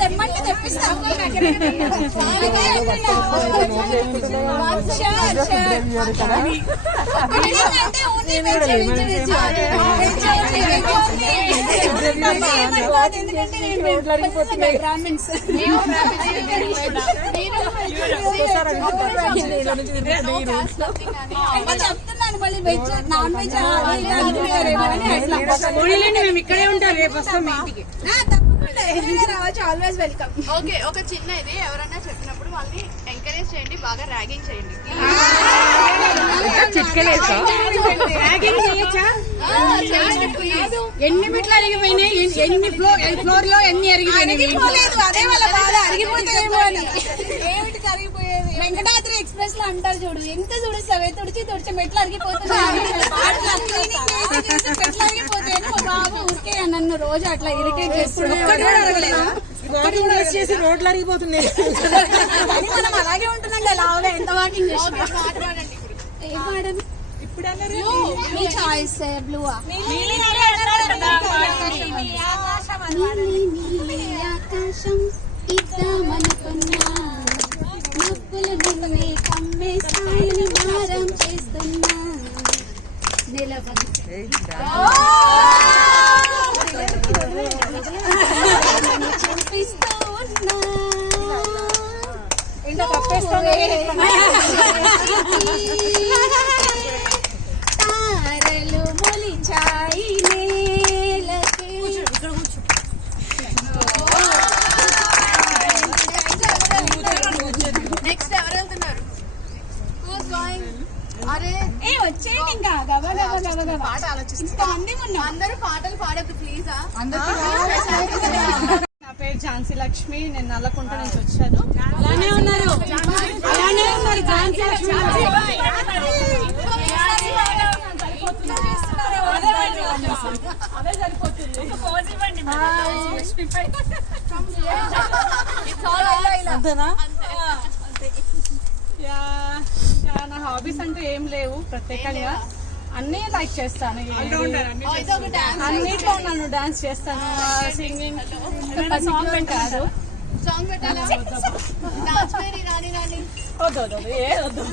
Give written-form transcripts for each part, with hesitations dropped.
తెమ్మంటే తెప్పిస్తాం. బ్రాహ్మిన్స్ చెప్తున్నాను మళ్ళీ వెజ్ నాన్ వెజ్ మేము ఇక్కడే ఉంటాం. రేపు వస్తాం మీ ఇంటికి. రావచ్చు. Always welcome. ఓకే, ఒక చిన్న ఇది ఎవరైనా చెప్పినప్పుడు వాళ్ళని ఎంకరేజ్ చేయండి, బాగా ర్యాగింగ్ చేయండి. ఎన్ని మెట్లు అరిగిపోయినాయి, ఎన్ని ఫ్లోర్ లో ఎన్ని అరిగిపోయినాయి. అదే వాళ్ళ బాధ, అరిగిపోతాయేమో అని. ఏమిటికి అరిగిపోయేది? వెంకటాద్రి ఎక్స్ప్రెస్ లో అంటారు చూడు, ఎంత తుడిస్తావే, తుడిచి మెట్లు అరిగిపోతున్నాయి. మెట్లు అరిగిపోతాయని మా బాబు ఊరికే నన్ను రోజు అట్లా ఇరిటేట్ చేస్తున్నాడు. రోడ్లు అరిగిపోతున్నాయి. మనం అలాగే ఉంటున్నాం కదా, ఎంత వాకింగ్ చేసి. ఏం పాడను మీ చాయిస్? బ్లూవా? ఆకాశం ఇద్దామనుకున్నా, నొప్పులు నిన్నే కమ్మే స్థాయిని భారం చేస్తున్నా. చూపిస్తూ ఉన్నా తారలు మొలిచాయి నేలకి. నెక్స్ట్ ఎవరు వెళ్తున్నారు? అరే వచ్చేయండి ఇంకా పాట ఆలోచిస్తామండి. అందరూ పాటలు పాడద్దు ప్లీజ్. నా పేరు ఝాన్సీ లక్ష్మి, నేను నల్లకుంట నుంచి వచ్చాను. అలానే ఉన్నారు ఝాన్సీ లక్ష్మి. అదే సరిపోతుంది. నా హాబీస్ అంటూ ఏం లేవు ప్రత్యేకంగా, అన్నీ లైక్ చేస్తాను. అన్నిట్లో నన్ను డాన్స్ చేస్తాను, సింగింగ్. సాంగ్ పెట్టారు, సాంగ్ పెట్టాలా? వద్దు ఏ వద్దు.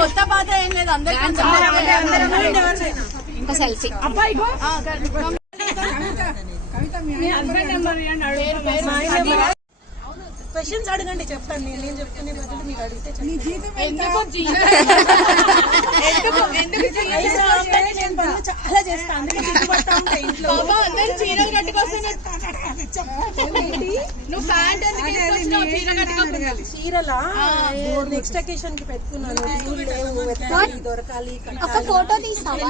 కొత్త పాత ఏం లేదు, అందరూ సెల్ఫీ. క్వశ్చన్స్ అడగండి, చెప్తాను. నేను చెప్తున్నా బదులు మీరు అడిగితే చాలా చేస్తాను. ఇంట్లో చీరలు కట్టుకొస్తాను. నువ్వు ప్యాంట్ చీరలా నెక్స్ట్ అకేషన్ కి పెట్టుకున్నాను. దొరకాలి. ఒక ఫోటో తీస్తావా?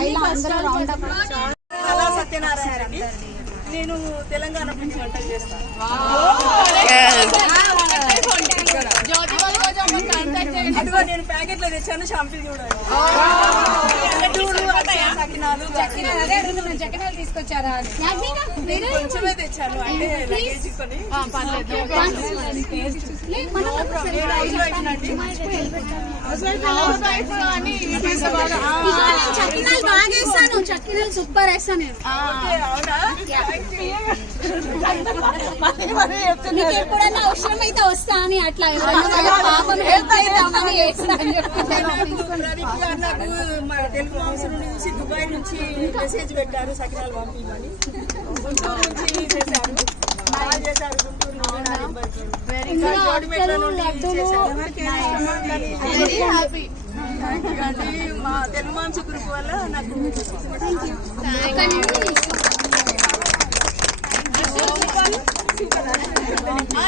అలా సత్యనారాయణ అండి. నేను తెలంగాణ నుంచి వంటలు చేస్తాను. అదిగో నేను ప్యాకెట్ లో తెచ్చాను, షాంపూ చూడండి. చకినాలు తీసుకొచ్చారా? కొంచెమే తెచ్చాను, అంటే లగేజ్ కొని. చకినాలు బాగా వేస్తాను, చకినాలు సూపర్ వేస్తాను నేను. నీకు ఎప్పుడైనా అవసరం అయితే వస్తా అని అట్లా పాపం హెల్ప్ చేద్దామని వేస్తాను. నాకు తెలుగు అవసరం నుండి చూసి దుబాయ్ నుంచి మెసేజ్ పెట్టారు, సకినాలు పంపించమని. గుంటూరు నుంచి చేశారు, బాగా చేశారు. గుంటూరు జోడిమెట్ల నుండి చేశారు. మా తెలుగు మాంస గ్రూప్ వల్ల నాకు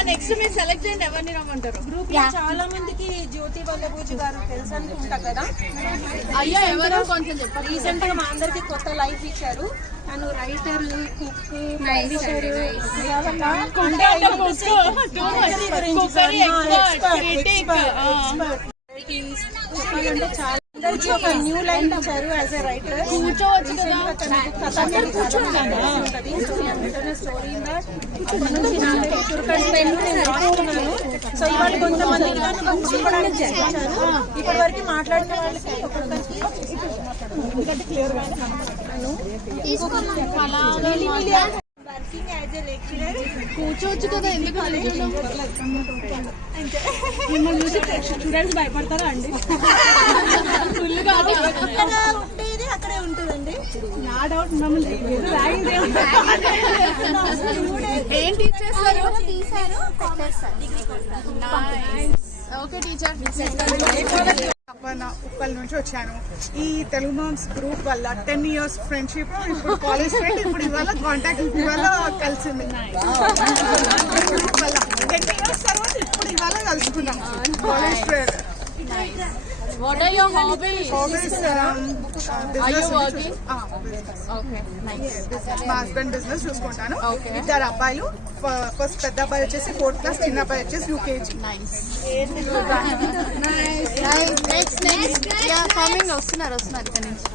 నెక్స్ట్ మీరు సెలెక్ట్ చేయండి, ఎవరిని రమ్మంటారు? గ్రూప్ చాలా మందికి జ్యోతి వల్లభూజి గారు తెలుసు అనుకుంటా కదా. అయ్యా ఎవరో కొంచెం చెప్పండి. రీసెంట్ గా మా అందరికి కొత్త లైఫ్ ఇచ్చారు. తను రైటర్, కుక్, చెప్పాలంటే చాలా అందరికీ ఒక న్యూ లైన్ ఇచ్చారు యాజ్ ఎ రైటర్. కూర్చోవచ్చు కదా. సో ఇవాళ కొంతమందికి చెప్పడానికి ఇచ్చారు. ఇప్పటి వరకు మాట్లాడిన వాళ్ళకి ఒక్కొక్కరికి క్లియర్ గా వర్కింగ్ యాజ్ ఎ లెక్చరర్. కూర్చోవచ్చు కదా, ఎందుకు మిమ్మల్ని చూసి స్టూడెంట్స్ భయపడతారా అండి? ఫుల్ కాదు. ఎక్కడ ఉండేది అక్కడే ఉంటుందండి. నా డౌట్ మమ్మల్ని ఏం టీచర్స్ తీసారు ఓకే టీచర్. ఉప్పల్ నుంచి వచ్చాను. ఈ తెలుగు మామ్స్ గ్రూప్ వల్ల 10 years ఫ్రెండ్షిప్, ఇప్పుడు కాలేజ్ ఫ్రెండ్, ఇప్పుడు ఇవాళ కాంటాక్ట్ ఇవాళ కలిసింది. 10 years తర్వాత ఇప్పుడు ఇవాళ కలుసుకున్నాం college friend. What are your hobbies? Hobbies, Are you working? Okay, nice. మా హస్బెండ్ బిజినెస్ చూసుకుంటాను. ఇద్దరు అబ్బాయిలు, ఫస్ట్ పెద్ద అబ్బాయి వచ్చేసి 4th class, చిన్న అబ్బాయి వచ్చేసి UKG. Nice. Next. Yeah, coming. వస్తున్నారు ఇక్కడ నుంచి.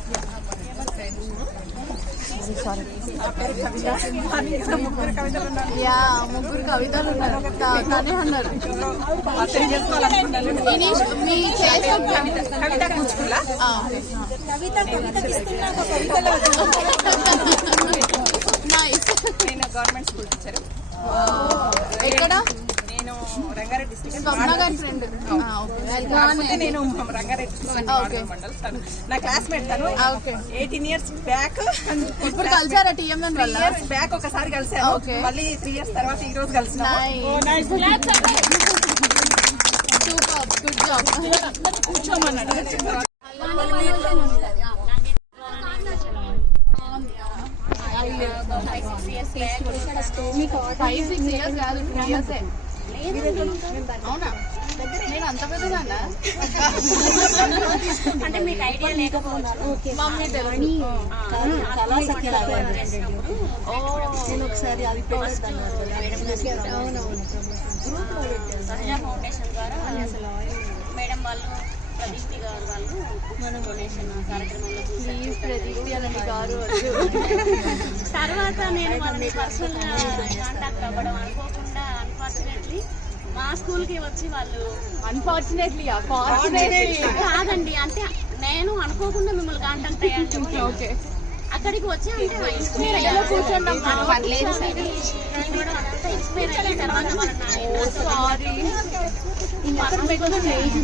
యా, ముగ్గురు కవితలు ఉన్నారు. తనే అన్నారు మీ కవిత కూర్చుకులా నైస్. నేను గవర్నమెంట్ స్కూల్ టీచర్. ఎక్కడ? నేను రంగారెడ్డి డిస్ట్రిక్ట్. స్వప్న గారి ఫ్రెండ్. నేను రంగారెడ్డి మండల్. నా క్లాస్మేట్ తను. 18 years బ్యాక్. ఇప్పుడు కలిసారా టీఎంఎన్ వల్ల? బ్యాక్ ఒకసారి కలిసాను. మళ్ళీ 3 years తర్వాత ఈ రోజు కలిసినాము. Super, good job. కూర్చోమన్నాడు. 5-6 years కాదు, 2 years. అవునా? నేను అంత పెద్దదాన్నా? అంటే మీకు ఐడియా లేకపోవచ్చు. మమ్మీ తెలుసు. నేను ఒకసారి అది సహజ ఫౌండేషన్ ద్వారా అసలు మేడం వాళ్ళు ప్రదీప్తి గారు వాళ్ళు మన డొనేషన్ కార్యక్రమంలో ప్లీజ్ ప్రదీప్తి అలని గారు. తర్వాత నేను వాళ్ళని పర్సనల్ కాంటాక్ట్ అవ్వడం అనుకోకుండా అన్ఫార్చునేట్లీ మా స్కూల్ కి వచ్చి వాళ్ళు అన్ఫార్చునేట్లీ కాదండి, అంటే నేను అనుకోకుండా మిమ్మల్ని కాంటాక్ట్ అయ్యాను. ఓకే. అక్కడికి వచ్చి అంటే ఇన్స్పైర్ కూర్చోండి పర్లేదు. ఇన్స్పైర్ అయిన తర్వాత సారీ.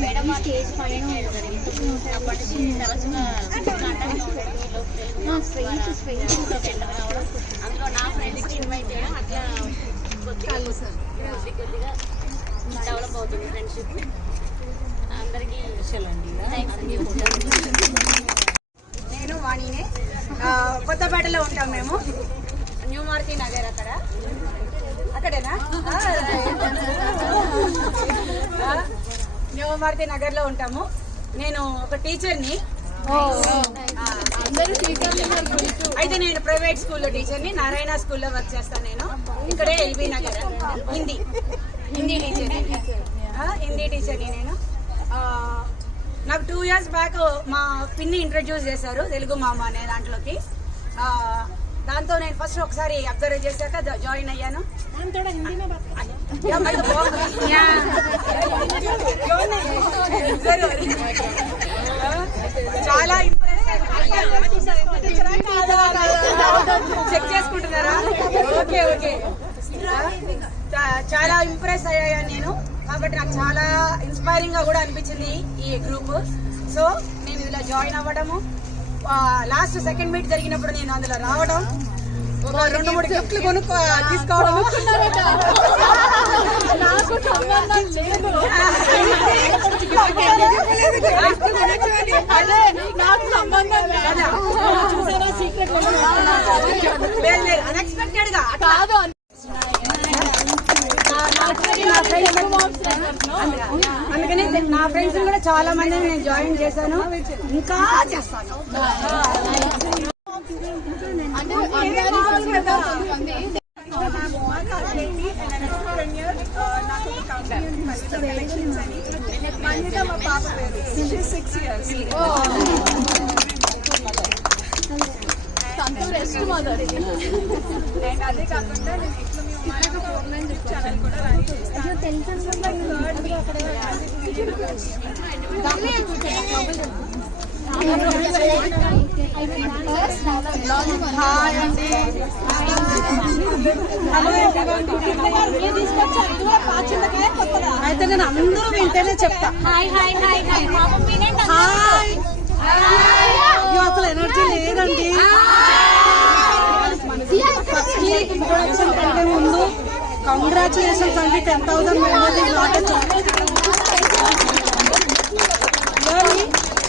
మేడం స్టేజ్ పైన అప్పటి నుంచి తరచుగా అందులో నా ఫ్రెండ్స్కి ఇన్వైట్ చేయడం అట్లా కొద్దిగా డెవలప్ అవుతుంది ఫ్రెండ్షిప్. అందరికీ థ్యాంక్స్ అండి. నేను వాణినే. కొత్తపేటలో ఉంటాం మేము. న్యూ మారుతి నగర్ అక్కడేనా? న్యూ మారుతి నగర్ లో ఉంటాము. నేను ఒక టీచర్ని. అయితే నేను ప్రైవేట్ స్కూల్లో టీచర్ని, నారాయణ స్కూల్లో వర్క్ చేస్తాను. నేను ఇక్కడే ఎల్బీ నగర్ హిందీ టీచర్ని నేను. నాకు 2 years బ్యాక్ మా పిన్ని ఇంట్రడ్యూస్ చేశారు తెలుగు మామ అనే దాంట్లోకి. దాంతో నేను ఫస్ట్ ఒకసారి అబ్జర్వ్ చేశాక జాయిన్ అయ్యాను. చాలా చెక్ చేసుకుంటున్నారా? ఓకే. చాలా ఇంప్రెస్ అయ్యాను నేను. కాబట్టి నాకు చాలా ఇన్స్పైరింగ్ గా కూడా అనిపించింది ఈ గ్రూప్. సో నేను ఇలా జాయిన్ అవ్వడము, లాస్ట్ సెకండ్ మీట్ జరిగినప్పుడు నేను అందులో రావడం, ఒక 2-3 గిఫ్ట్లు తీసుకోవడం. అన్ఎక్స్పెక్టెడ్ గా కాదు. అందుకని నా ఫ్రెండ్స్ కూడా చాలా మందిని నేను జాయిన్ చేశాను, ఇంకా చేస్తాను. అంటే మా సంతూ రెస్ట్ మదర్. అండ్ అదే కాకుండా నేను ఇంట్లో మీ అమ్మాయితో 4 ఛానల్ కూడా రన్ చేస్తాను. హాయ్ అండి. హలో అయితే నేను అందరూ వింటేనే చెప్తా. హాయ్ హాయ్ హాయ్ హాయ్ పాపం వినండి హాయ్. అయ్యో, అసలు ఎనర్జీ లేదండి. ఫస్ట్లీ ఇంట్రొడక్షన్ కంటే ముందు కంగ్రాచులేషన్స్ అండి, 10,000 మెంబర్స్ లాట్.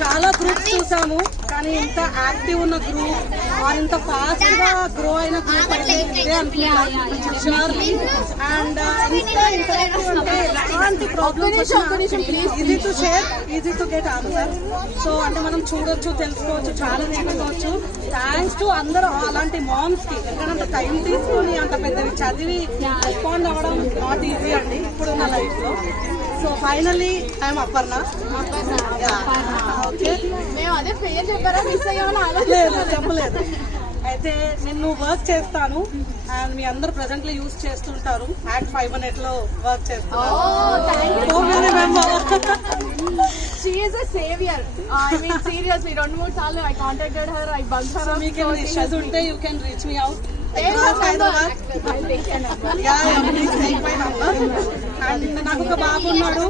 చాలా గ్రూప్స్ చూసాము, కానీ ఇంత యాక్టివ్ ఉన్న గ్రూప్ ఇంత ఫాస్ట్ గా గ్రో అయిన గ్రూప్ అయితే ఇదే అనుకుంటున్నాను. అండ్ ఇంత ఇంటరాక్టివ్ అంటే ఎలాంటి problems easy to share, easy to get answer. So అంటే మనం చూడొచ్చు, తెలుసుకోవచ్చు, చాలా నేర్చుకోవచ్చు. థ్యాంక్స్ టు అందరూ అలాంటి మామ్స్ కి. ఎక్కడంత టైం తీసుకొని అంత పెద్దవి చదివి రెస్పాండ్ అవ్వడం నాట్ ఈజీ అండి ఇప్పుడున్న లైఫ్ లో. So finally I'm Aparna. Okay, మేము అదే పేరు చెప్పారా మిస్ అయ్యామని లేదు చెప్పలేదు. అయితే నేను వర్క్ చేస్తాను అండ్ మీ అందరు ప్రెసెంట్లీ యూజ్ చేస్తుంటారు. యాక్ట్ 5 Minute లో వర్క్ చేస్తాను. She is a savior. I mean seriously, 2-3 సార్లు I contacted her, I bugged her. మీకు ఏమైనా ఇష్యూస్ ఉంటే you can reach me out. And నాకు ఒక బాబు ఉన్నాడు,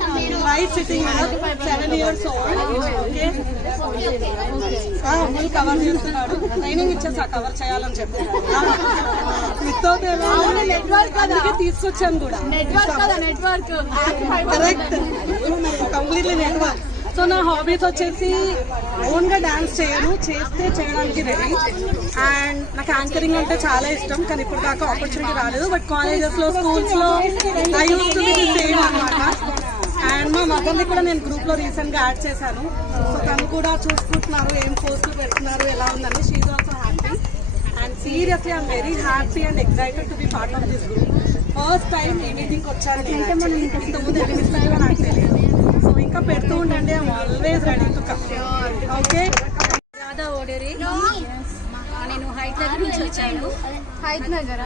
right sitting, 7 years old. Okay, full cover చేస్తున్నాడు. ట్రైనింగ్ ఇచ్చేసా కవర్ చేయాలని చెప్పి. వితౌట్ నెట్వర్క్ కదా, అందుకే తీసుకొచ్చాను కూడా. నెట్వర్క్ కదా, network correct, completely network. So నా హాబీస్ వచ్చేసి ఓన్ గా డాన్స్ చేయను, చేస్తే చేయడానికి రెడీ. అండ్ నాకు యాంకరింగ్ అంటే చాలా ఇష్టం, కానీ ఇప్పుడు దాకా ఆపర్చునిటీ రాలేదు. బట్ కాలేజెస్ లో, స్కూల్స్ లో I use to be the same అన్నమాట. అండ్ మా మగల్ని కూడా నేను గ్రూప్ లో రీసెంట్ గా యాడ్ చేశాను. సో తను కూడా చూసుకుంటున్నారు, ఏం పోస్టులు పెడుతున్నారు, ఎలా ఉందని. She is also happy. And seriously I'm very happy and excited to be part of this group. First time ఈ మీటింగ్ వచ్చాను. ఇంతకుముందు ఎన్ని ఇస్తాయో నాకు తెలియదు. సో ఇంకా పెడుతూ ఉండండి, I'm always ready to come. Okay, Radha ఓడేరి. నేను హైట్ దగ్గర నుంచి వచ్చాను. హైట్ నగర్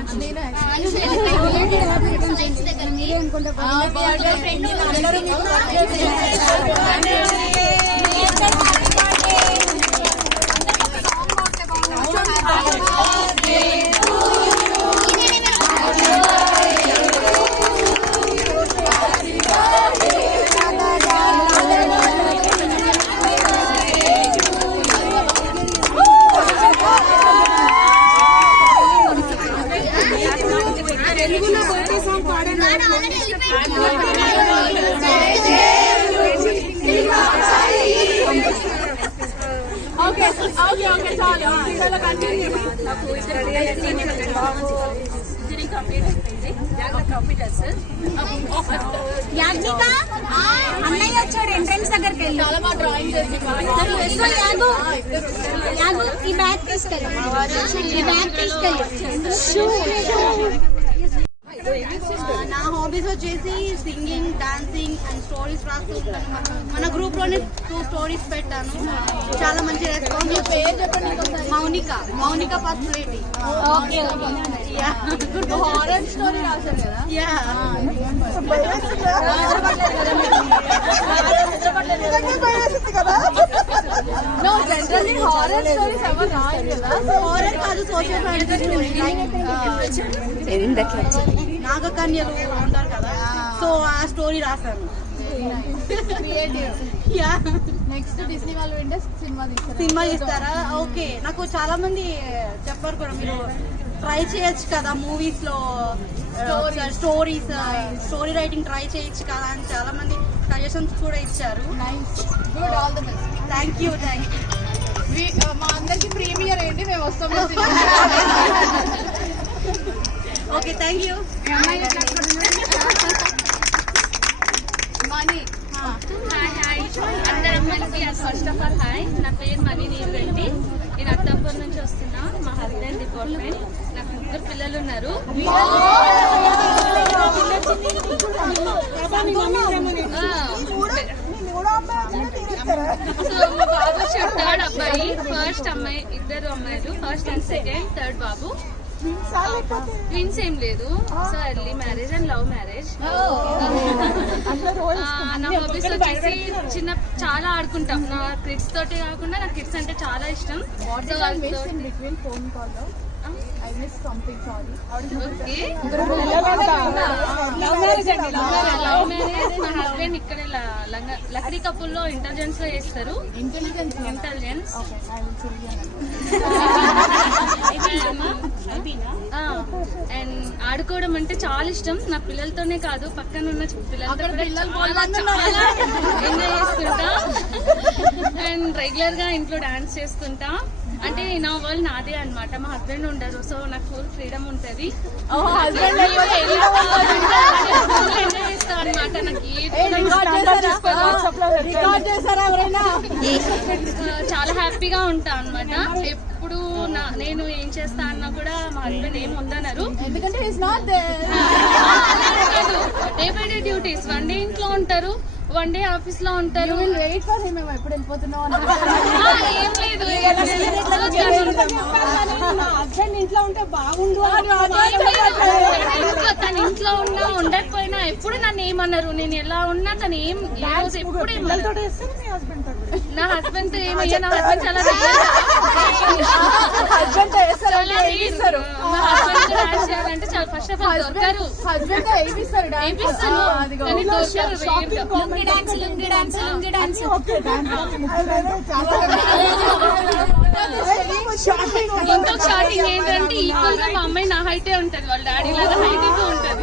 ఓకే ఓకే ఓకే చాలు. నాకు ఇంజనీరింగ్ కంప్లీట్ అయిపోయింది. యాజ్ఞిక అన్నయ్య వచ్చాడు ఎంట్రన్స్ దగ్గరికి వెళ్ళి. చాలా బాగా డ్రాయింగ్ చేసి యాగు ఈ బ్యాగ్ తీసుకెళ్ళి, ఈ బ్యాగ్ తీసుకెళ్ళి. నా హాబీస్ వచ్చేసి సింగింగ్, డాన్సింగ్ అండ్ స్టోరీస్ రాస్తూ ఉంటాను. మన గ్రూప్ లోనే 2 స్టోరీస్ పెట్టాను, చాలా మంచి రెస్పాన్స్. పేరు చెప్పండి ఒకసారి. Mounika personality. Okay okay, horror story రాశారు కదా. నో, జనరల్లీ హారర్ స్టోరీస్ ఎవరు రాయరు కదా. హారర్ కాదు, సోషల్ ఫ్యాంటసీ స్టోరీ. నాగకన్యలు ఉంటారు కదా, సో ఆ స్టోరీ రాశాను. క్రియేటివ్. నెక్స్ట్ డిస్నీ వాళ్ళు వింటే సినిమా ఇస్తారా? ఓకే, నాకు చాలా మంది చెప్పారు కూడా, మీరు ట్రై చేయొచ్చు కదా మూవీస్ లో స్టోరీ రైటింగ్ ట్రై చేయొచ్చు కదా అని చాలా మంది సజెషన్స్ కూడా ఇచ్చారు. Nice, good, all the best. Thank you. మా అందరికి ప్రీమియర్ ఏంటి, మేము వస్తాం. Okay, thank you. Money. Hi అందరం కలిసి. ఫస్ట్ ఆఫ్ ఆల్ హాయ్, నా పేరు మనీ నీళ్ళండి. నేను అత్తాపూర్ నుంచి వస్తున్నా. మా హస్బెండ్ డిపార్ట్మెంట్. నాకు 3 పిల్లలు ఉన్నారు. అమ్మాయి, ఫస్ట్ అమ్మాయి, ఇద్దరు అమ్మాయిలు, first and second, third Babu. Twins ఏం లేదు. So early marriage and love marriage. నా హాబీస్ వచ్చేసి చాలా ఆడుకుంటాం. నా కిడ్స్ తోటి కాకుండా నాకు కిడ్స్ అంటే చాలా ఇష్టం. సో వాళ్ళతో లవ్ మ్యారేజ్ మా హస్బెండ్ ఇక్కడ లక్డీ కపుల్లో ఇంటెలిజెన్స్ లో చేస్తారు. ఇంటెలిజెన్స్ అండ్ ఆడుకోవడం అంటే చాలా ఇష్టం. నా పిల్లలతోనే కాదు, పక్కన ఉన్న పిల్లలతో కూడా చాలా ఎంజాయ్ చేస్తుంటా. అండ్ రెగ్యులర్ గా ఇంట్లో డాన్స్ చేస్తుంటా. అంటే నా వరల్డ్ నాదే అన్నమాట. మా హస్బెండ్ ఉండరు, సో నాకు ఫుల్ ఫ్రీడమ్ ఉంటది. ఎంజాయ్ చేస్తా అనమాట. నాకు చాలా హ్యాపీగా ఉంటా అనమాట. ఎప్పుడు నేను ఏం చేస్తా అన్నా కూడా మా హస్బెండ్ ఏం ఉందన్నారు. ఎందుకంటే day by day duties. One day ఇంట్లో ఉంటారు, వన్ డే ఆఫీస్ లో ఉంటారు. వెయిట్ ఫర్ హిమ్, ఎప్పుడు వెళ్ళిపోతున్నావు? ఏం లేదు, హస్బెండ్ ఇంట్లో ఉంటే బాగుండు. తన ఇంట్లో ఉన్నా ఉండకపోయినా ఎప్పుడు నన్ను ఏమన్నారు. నేను ఎలా ఉన్నా తను ఏం ఎప్పుడు నా హస్బెండ్ తో ఏమయ్యా, నా హస్బెండ్ చాలా డాన్స్ చేయాలంటే చాలా ఫస్ట్ ఆఫ్ ఆల్ దొరకరు. కానీ దొరకరు. ఇంకొక స్టార్టింగ్ ఏంటంటే ఈక్వల్ గా మా అమ్మాయి నా హైటే ఉంటది, వాళ్ళ డాడీ లాగా హైట్ ఉంటది.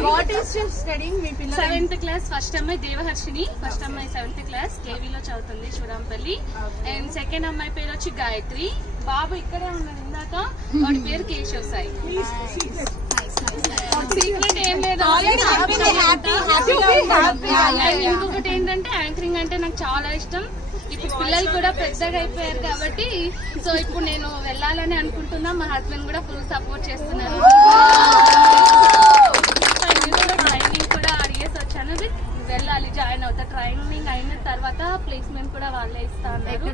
7th class. ఫస్ట్ అమ్మాయి దేవహర్షిని, ఫస్ట్ అమ్మాయి 7th క్లాస్ కేవీలో చదువుతుంది, శివరాంపల్లి. అండ్ సెకండ్ అమ్మాయి పేరు వచ్చి గాయత్రి. బాబు ఇక్కడే ఉన్నాడు ఇందాక, వాడి పేరు కేశవ్ సాయి. సీక్రెట్ ఏం లేదు. ఇంకొకటి ఏంటంటే యాంకరింగ్ అంటే నాకు చాలా ఇష్టం. ఇప్పుడు పిల్లలు కూడా పెద్దగా అయిపోయారు కాబట్టి సో ఇప్పుడు నేను వెళ్ళాలని అనుకుంటున్నా. మా హస్బెండ్ కూడా ఫుల్ సపోర్ట్ చేస్తున్నారు. ట్రైనింగ్ కూడా అడిగేసి వచ్చాను, వెళ్ళాలి, జాయిన్ అవుతా. ట్రైనింగ్ అయిన తర్వాత ప్లేస్మెంట్ కూడా వాళ్ళే ఇస్తా అన్నారు.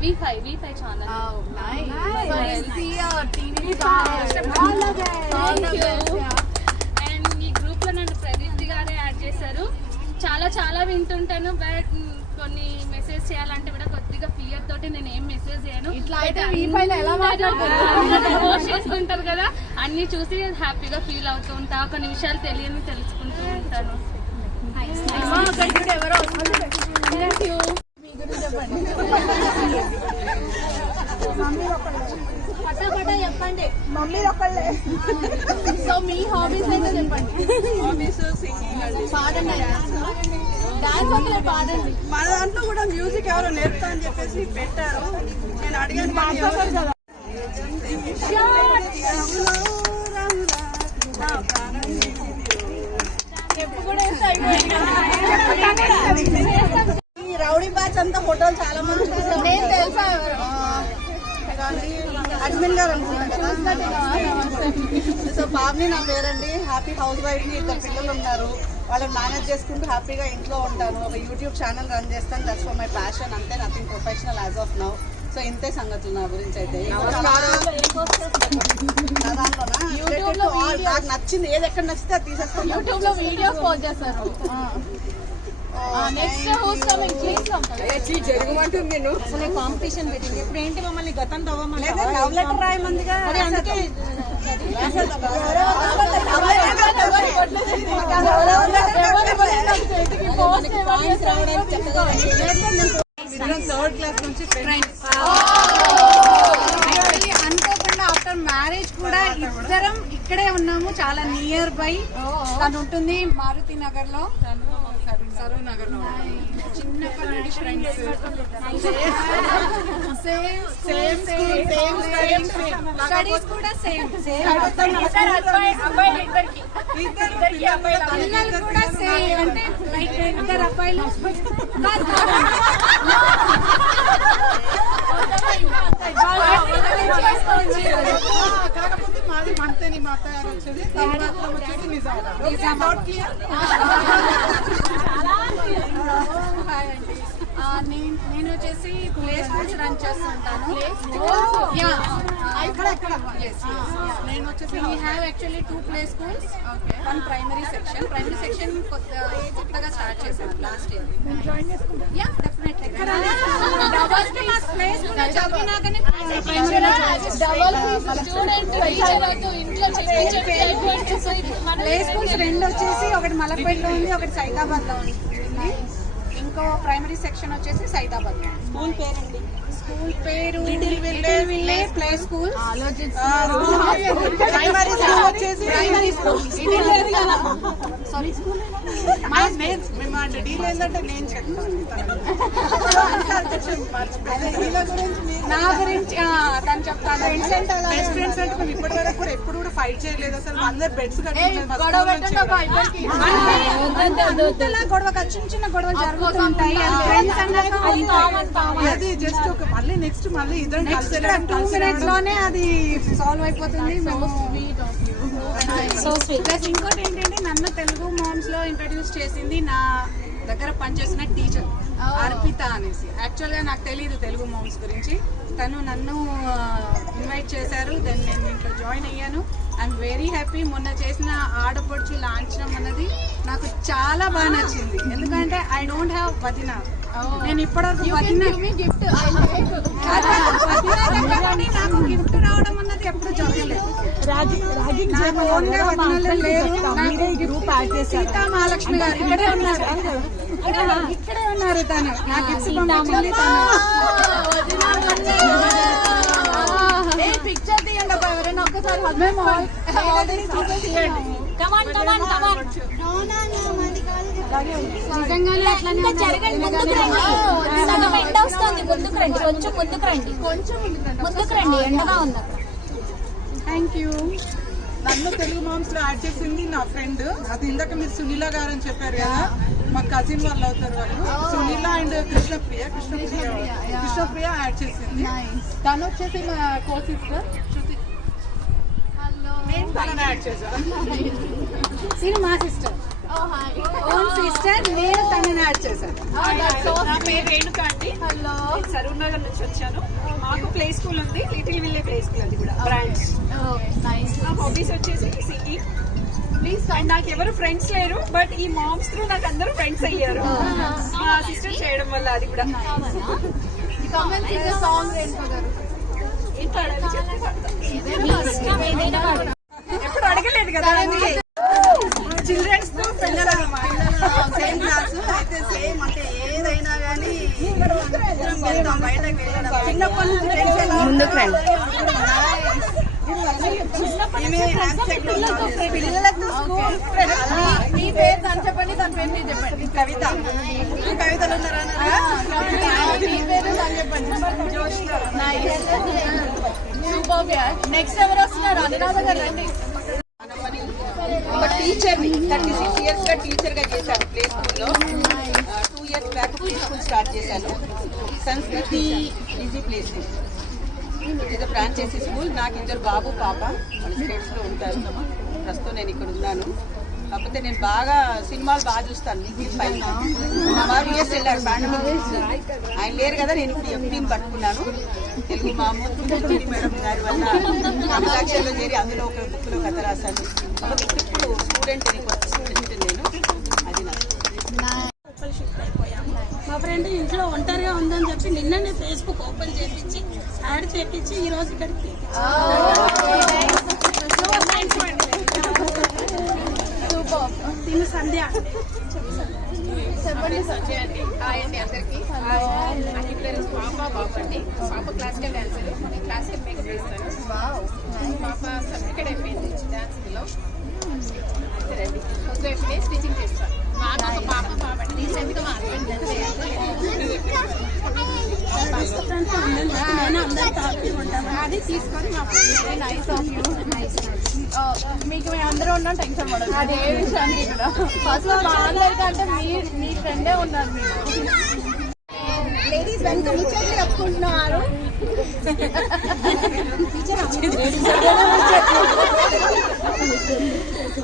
V5 channel. అండ్ ఈ గ్రూప్ లో నన్ను ప్రదీప్ గారే యాడ్ చేశారు. చాలా వింటుంటాను, బట్ కొన్ని మెసేజ్ చేయాలంటే కూడా కొద్దిగా ఫియర్ తోటి నేను ఏం మెసేజ్ చేయను. పోస్ట్ చేస్తుంటారు కదా, అన్ని చూసి హ్యాపీగా ఫీల్ అవుతూ ఉంటా. కొన్ని విషయాలు తెలియని తెలుసుకుంటూ ఉంటాను. చెప్పండి మమ్మీ ఒకళ్ళే. సో మీ హాబీస్ అయితే చెప్పండి. హాబీస్ సింగింగ్ అండి, పాడండి, డాన్స్ ఒకలే పాడండి. మన దాంట్లో కూడా మ్యూజిక్ ఎవరో నేర్పుతా అని చెప్పేసి పెట్టారు. నేను అడిగాను ఈ రౌడీ బ్యాచ్ అంతా ఫోటోలు చాలా మంది నేను తెలుసా అడ్మిన్ గారు అనుకుంటా కదా. సో పావని నా పేరండి. హ్యాపీ హౌస్ వైఫ్ ని, 2 పిల్లలు ఉన్నారు. వాళ్ళని మేనేజ్ చేసుకుంటూ హ్యాపీగా ఇంట్లో ఉంటాను. ఒక యూట్యూబ్ ఛానల్ రన్ చేస్తాను. దట్స్ ఫర్ మై ప్యాషన్, అంతే, nothing professional as of now. So ఇంతే సంగతులు నా గురించి అయితే. నాకు నచ్చింది, ఏది ఎక్కడ నచ్చితే అది తీసేస్తాను. యూట్యూబ్ లో వీడియోస్ పోస్ట్ చేస్తారు. నెక్స్ట్ హౌస్ కమింగ్ ప్లీజ్ జరగమంటుంది. నేను అసలు కాంపిటీషన్ పెట్టింది. ఇప్పుడు ఏంటి మమ్మల్ని గతం తవ్వమని లవ్ లెటర్ రాయమందిగా. అందుకే థర్డ్ క్లాస్ నుంచి అనుకోకుండా ఆఫ్టర్ మ్యారేజ్ కూడా ఇద్దరం ఇక్కడే ఉన్నాము, చాలా నియర్ బై. తను ఉంటుంది మారుతి నగర్ లో, సరూర్ నగర్ లో. చిన్నప్పటి నుండి ఫ్రెండ్స్, స్టడీస్ కూడా సేమ్. పిల్లలు కూడా సేమ్, అంటే లైక్ ఇద్దరు అబ్బాయిలు. కాకపోతే మాది మంతేని, మా అత్తగారు వచ్చేది, వచ్చేసి నిజామాబాద్. నేను నేను వచ్చేసి ప్లే స్కూల్స్ రన్ చేస్తుంటాను. నేను వచ్చేసి we have actually 2 play schools, 1 primary section. Primary section కొత్తగా స్టార్ట్ చేశాను last year. Yeah definitely play school చదివినాకనే ప్లే స్కూల్స్ 2 వచ్చేసి ఒకటి మలక్పేటలో ఉంది, ఒకటి సైదాబాద్ లో ఉంది. ఇంకో ప్రైమరీ సెక్షన్ వచ్చేసి సైదాబాద్ లో. స్కూల్ పేరండి? స్కూల్ పేరు Little Ville play school. Primary school వచ్చేసి ప్రైమరీ స్కూల్ సారీ స్కూల్ మేము డీల్ ఏంటంటే నేను చెప్తాను నా గురించి తను చెప్తాను. బెస్ట్ ఫ్రెండ్స్ అంటే మేము ఇప్పటి వరకు కూడా ఎప్పుడు కూడా ఫైట్ చేయలేదు అసలు. అందరు బెడ్స్ గొడవ చిన్న చిన్న గొడవలు జరుగుతుంటాయి. ఫ్రెండ్స్ అన్నాక అది జస్ట్ ఒక మళ్ళీ నెక్స్ట్ మళ్ళీ ఇద్దరు 2 minutes లోనే అది సాల్వ్ అయిపోతుంది. ప్లస్ ఇంకోటి ఏంటంటే నన్ను తెలుగు మామ్స్ లో ఇంట్రడ్యూస్ చేసింది నా దగ్గర పనిచేసిన టీచర్ అర్పిత అనేసి. యాక్చువల్ గా నాకు తెలియదు తెలుగు మామ్స్ గురించి, తను నన్ను ఇన్వైట్ చేశారు. దెన్ నేను దీంట్లో జాయిన్ అయ్యాను. I'm very happy. మొన్న చేసిన ఆడపడుచు లాంఛనం అన్నది నాకు చాలా బాగా నచ్చింది. ఎందుకంటే ఐ డోంట్ హ్యావ్ వదిన. నేను ఇప్పటివరకు నాకు గిఫ్ట్ రావడం అన్నది ఎప్పుడు జరగలేదు. సీతా మహాలక్ష్మి గారు ఇక్కడే ఉన్నారు, ఇక్కడే ఉన్నారు. తను నా గిఫ్ట్ పంపించింది. పిక్చర్ తీయండి ఎవరైనా ఒక్కసారి. నిజంగానే అట్లానే సగం ఎండ వస్తుంది. ముందుకు రండి, కొంచెం ముందుకు రండి, ముందుకు రండి, ఎండగా ఉంది. Thank you. నన్ను తెలుగు మామ్స్ లో యాడ్ చేసింది నా ఫ్రెండ్. అది ఇందాక మీరు సునీల గారు అని చెప్పారు కదా, మా కజిన్ వాళ్ళు అవుతారు వాళ్ళు. సునీల అండ్ కృష్ణప్రియ యాడ్ చేసింది. తను వచ్చేసి మా కో సిస్టర్. నేను తనని యాడ్ చేశాను. నేను మా సిస్టర్, ఓన్ సిస్టర్. నేను తనని యాడ్ చేశాను. నా పేరు రేణుక అండి. సరూర్ నగర్ నుంచి వచ్చాను. మాకు ప్లే స్కూల్ ఉంది, లిటిల్ విల్లే ప్లే స్కూల్ అది కూడా బ్రాంచ్. నా హాబీస్ వచ్చేసి సింగింగ్. అండ్ నాకు ఎవరు ఫ్రెండ్స్ లేరు, బట్ ఈ మామ్స్ త్రూ నాకు అందరూ ఫ్రెండ్స్ అయ్యారు మా సిస్టర్ చేయడం వల్ల. అది కూడా ఏం పాడాలి చెప్తే పాడతా. ఎప్పుడు అడగలేదు కదా. చిల్డ్రన్స్ తో పిల్లల సేమ్ క్లాసు అయితే సేమ్ అంటే ఏదైనా కానీ వెళ్తాం బయటకు వెళ్ళడం. చిన్నప్పటి నుంచి ముందుకు పిల్లలతో స్కూల్. మీ పేరు తను చెప్పండి, తన పేరు మీరు చెప్పండి. కవితలు ఉన్నారా? మీ పేరు తను చెప్పండి. నెక్స్ట్ ఎవరు వస్తున్నారు? అనురాధ గారు రండి. ఒక టీచర్ ని 36 years గా టీచర్ గా చేశాను ప్లే స్కూల్లో. 2 years back play school start చేశాను. సంస్కృతి ఈజీ ప్లే స్కూల్ ఇది ఫ్రాంచైజీ స్కూల్. నాకు 2 బాబు పాప, వాళ్ళు స్టేట్స్ లో ఉంటారు. ప్రస్తుతం నేను ఇక్కడ ఉన్నాను. కాకపోతే నేను బాగా సినిమాలు బాగా చూస్తాను. మా వారు యూఎస్ వెళ్ళారు ఫ్యామిలీ. ఆయన లేరు కదా, నేను ఇప్పుడు ఎంపీని పట్టుకున్నాను. తెలుగు మామూలు మేడం గారి వల్ల అభిలాక్షలో చేరి అందులో ఒక బుక్లో కథ రాశాను. ఇప్పుడు స్టూడెంట్ నేను అది మా ఫ్రెండ్ ఇంట్లో ఒంటరిగా ఉందని చెప్పి నిన్ననే ఫేస్బుక్ ఓపెన్ చేపించి యాడ్ చేపించి ఈ రోజు ఇక్కడికి తిను సంధ్య. చెప్పండి సంజయ్ అండి. హాయ్ అండి అందరికి. నాకు ఇద్దరు పాప బాబు అండి. పాప క్లాసికల్ డాన్సర్, క్లాసికల్ మేకప్ వేస్తాను. పాప సర్టిఫికేట్ అయిపోయింది డాన్స్లో. అంతేనండి. అయిపోయి స్టిచ్చింగ్ చేస్తాను. మాకు ఒక పాప అండి. రీసెంట్గా మా హస్బెండ్ అది తీసుకొని మా నైస్ ఆఫ్ యూ. మీకు మేము అందరూ ఉన్నాం, టెన్షన్ పడదు. అదే విషయానికి కూడా ఫస్ట్ మా అందరికంటే మీ ఫ్రెండే ఉన్నారు. మీరు ప్లీజ్ వెనక ముచ్చట్లు చెప్పుకుంటున్నారు.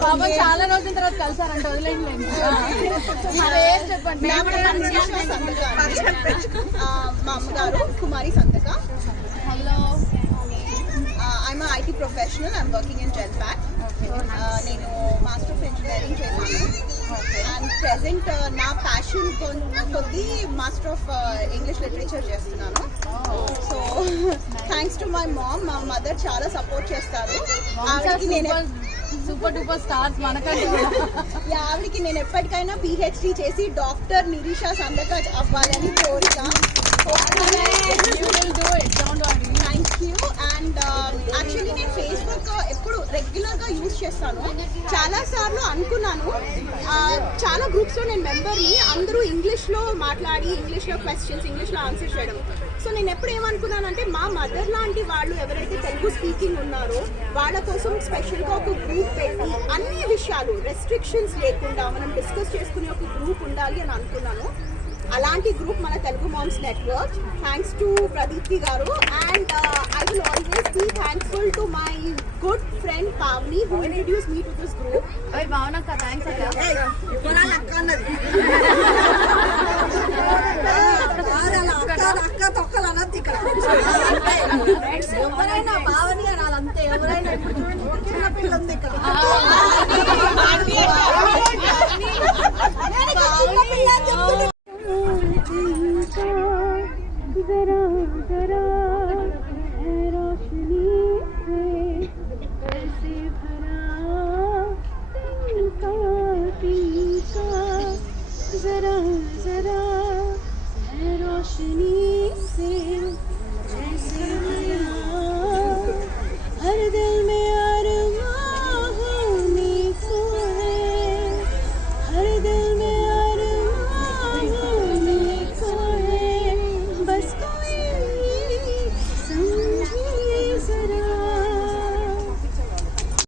పాపం చాలా రోజుల తర్వాత కలిసారంట, వదిలేండి. చెప్పండి. మా అమ్మగారు Kumari Santhaka. Hello, I'm IT professional. I'm working in Genpact. నేను మాస్టర్ ఆఫ్ ఇంజనీరింగ్ చేశాను. అండ్ ప్రెసెంట్ నా ప్యాషన్ కొద్ది మాస్టర్ ఆఫ్ ఇంగ్లీష్ లిటరేచర్ చేస్తున్నాను. So thanks to my mom. మా మదర్ చాలా సపోర్ట్ చేస్తారు. ఆవిడకి నేను సూపర్ డూపర్ స్టార్స్ మనకంటే ఆవిడకి నేను ఎప్పటికైనా పిహెచ్డి చేసి డాక్టర్ నిరీషా సందక అవ్వాలని కోరిక. Thank you. అండ్ యాక్చువల్లీ నేను ఫేస్బుక్ ఎప్పుడు రెగ్యులర్గా యూజ్ చేస్తాను. చాలాసార్లు అనుకున్నాను, చాలా గ్రూప్స్లో నేను మెంబర్ని, అందరూ ఇంగ్లీష్లో మాట్లాడి ఇంగ్లీష్లో క్వశ్చన్స్ ఇంగ్లీష్లో ఆన్సర్ చేయడం. సో నేను ఎప్పుడు ఏమనుకున్నానంటే మా మదర్ లాంటి వాళ్ళు ఎవరైతే తెలుగు స్పీకింగ్ ఉన్నారో వాళ్ళ కోసం స్పెషల్గా ఒక గ్రూప్ పెట్టి అన్ని విషయాలు రెస్ట్రిక్షన్స్ లేకుండా మనం డిస్కస్ చేసుకునే ఒక గ్రూప్ ఉండాలి అని అనుకున్నాను. అలాంటి గ్రూప్ మన Telugu moms network. Thanks to Pradeepthi గారు. And I will always be thankful to my good friend Pavani who introduce me to this group. భావనక్క థ్యాంక్స్ అక్క తొక్కలు అనద్దు ఇక్కడ. ఎవరైనా భావని అనాలి అంతే. ఎవరైనా చిన్నపిల్ల ఉంది ఇక్కడ. जरा जरा है रोशनी से कैसे भरा तिनका तिनका, जरा जरा है रोशनी से कैसे भरा हर दिल में